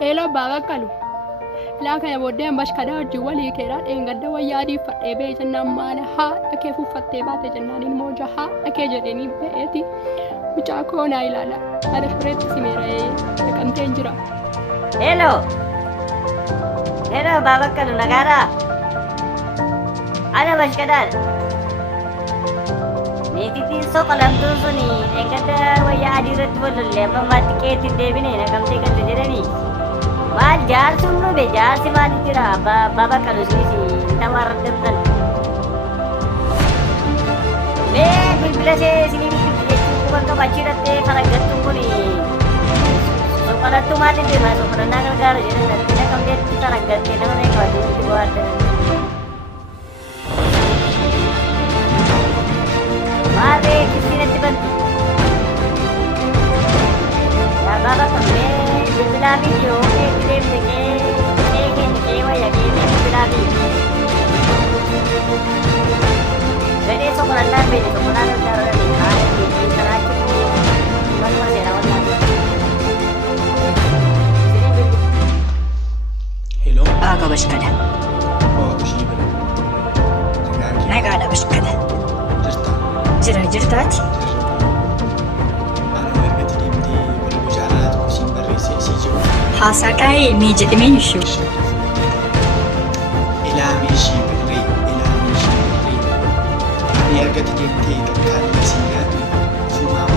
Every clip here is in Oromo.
Elo baba kalu. La kana bodde ambash kada jiwali kera engadda wayadi fadhe be janna mala ha ake fu fatte bate jannani moja ha ake jedeni beeti mucha ko na ilala ala shret simere takamte injira. Hello baba kalu nagara ana bash kada niti so kalam tu suni engadda wayadi rat bolle mamati keti debine na kamte kan jedeni Wah, jar sunu be jar si mali tira baba kalau sini si tawar dengan. Be bila se sini cuma kau baca rate kalau gantung kuni. So kalau tu mati deh masuk pada nagar gar jadi nanti nak kau dia kita ragat kita nak kau itu buat. Mari kita nanti bantu. Ya baba kami. Bila video ke kirim ke waya ke bila video jadi soalan nabi soalan cara ni hari ini cara itu baru masih rawat lagi hello aga bash kada oo kushii bada nagada bash kada jirta jirtaati Hasakai mi jedhame yishu ilaami shii birri ani argati deemtee kakkaatti siinaan fumaa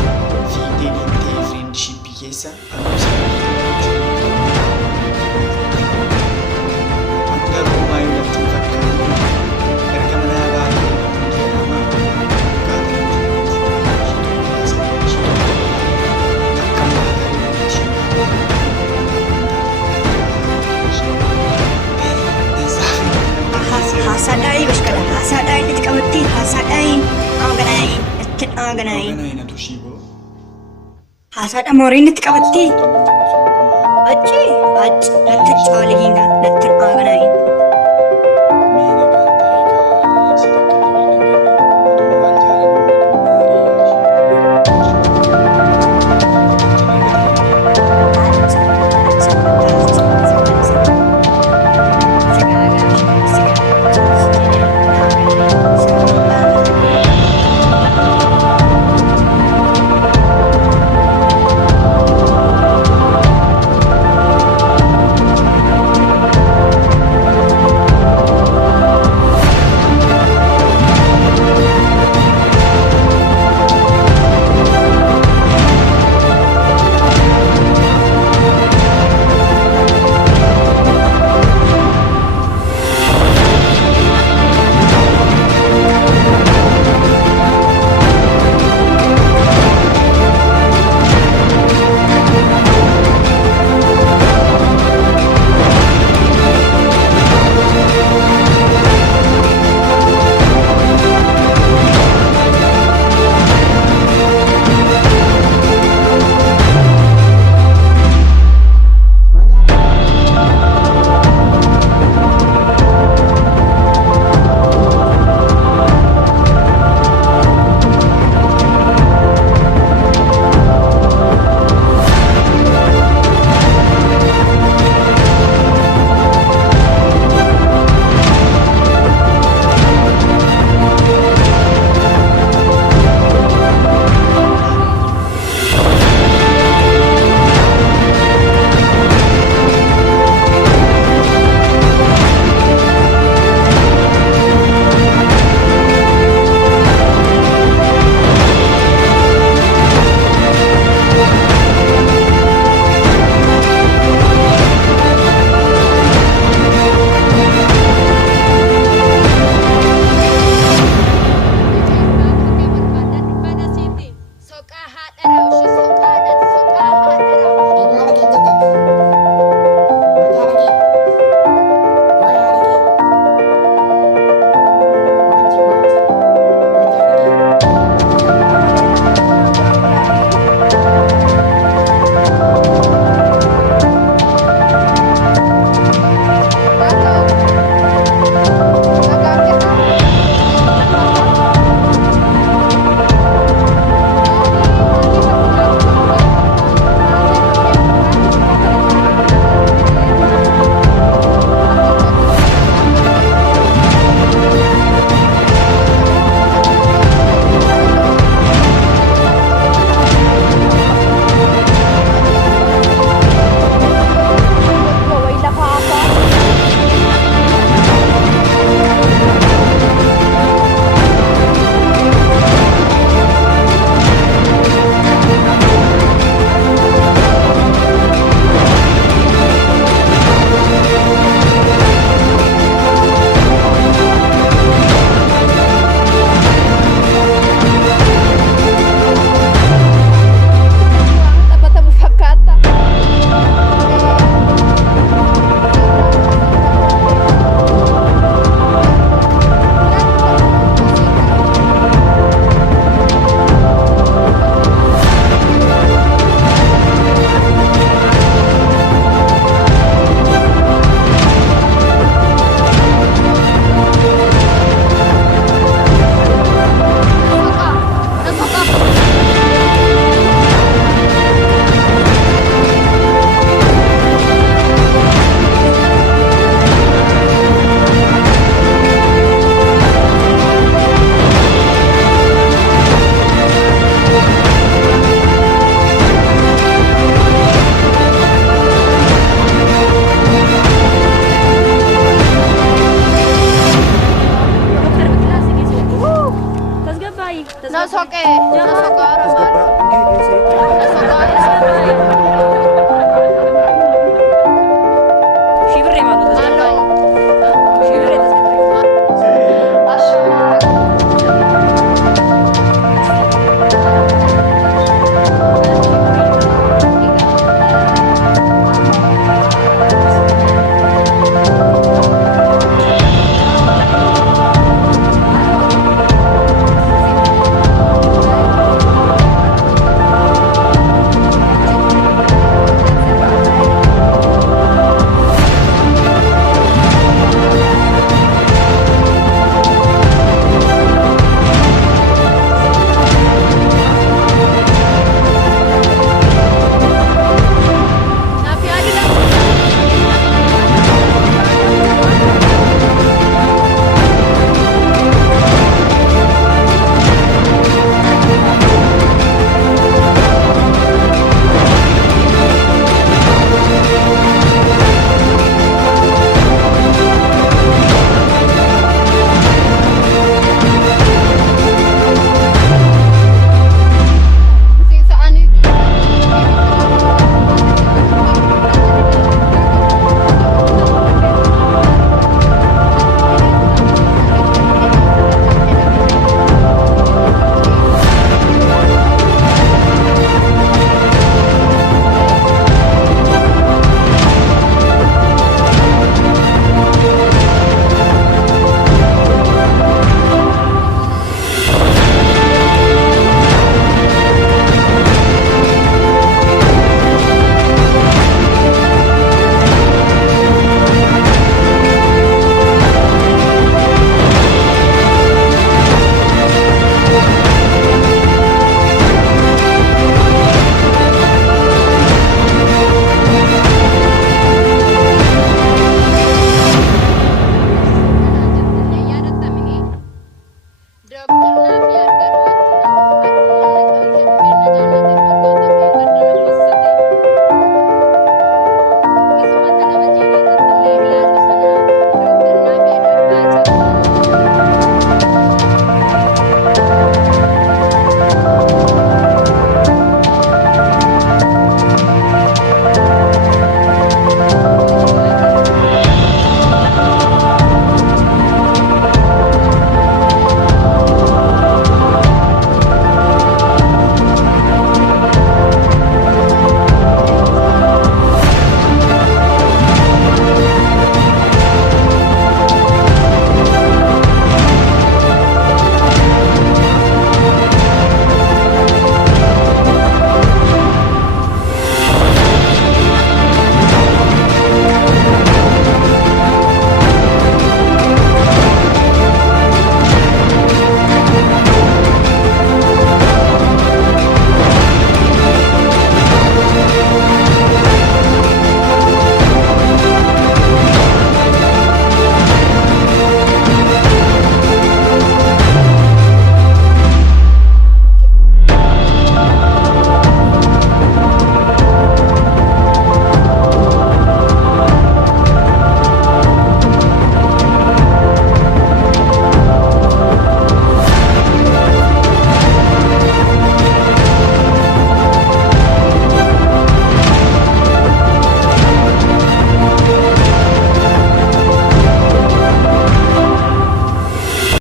fiitee deemtee friendship keessa akka ruumaa yoo laftiin fakkaatu erga manaa baay'ee hasadai bash kada hasadai dit kamatti hasadai aganai Organai na Toshibo. hasada morin dit kamatti achi natta chawle hinga natta aganai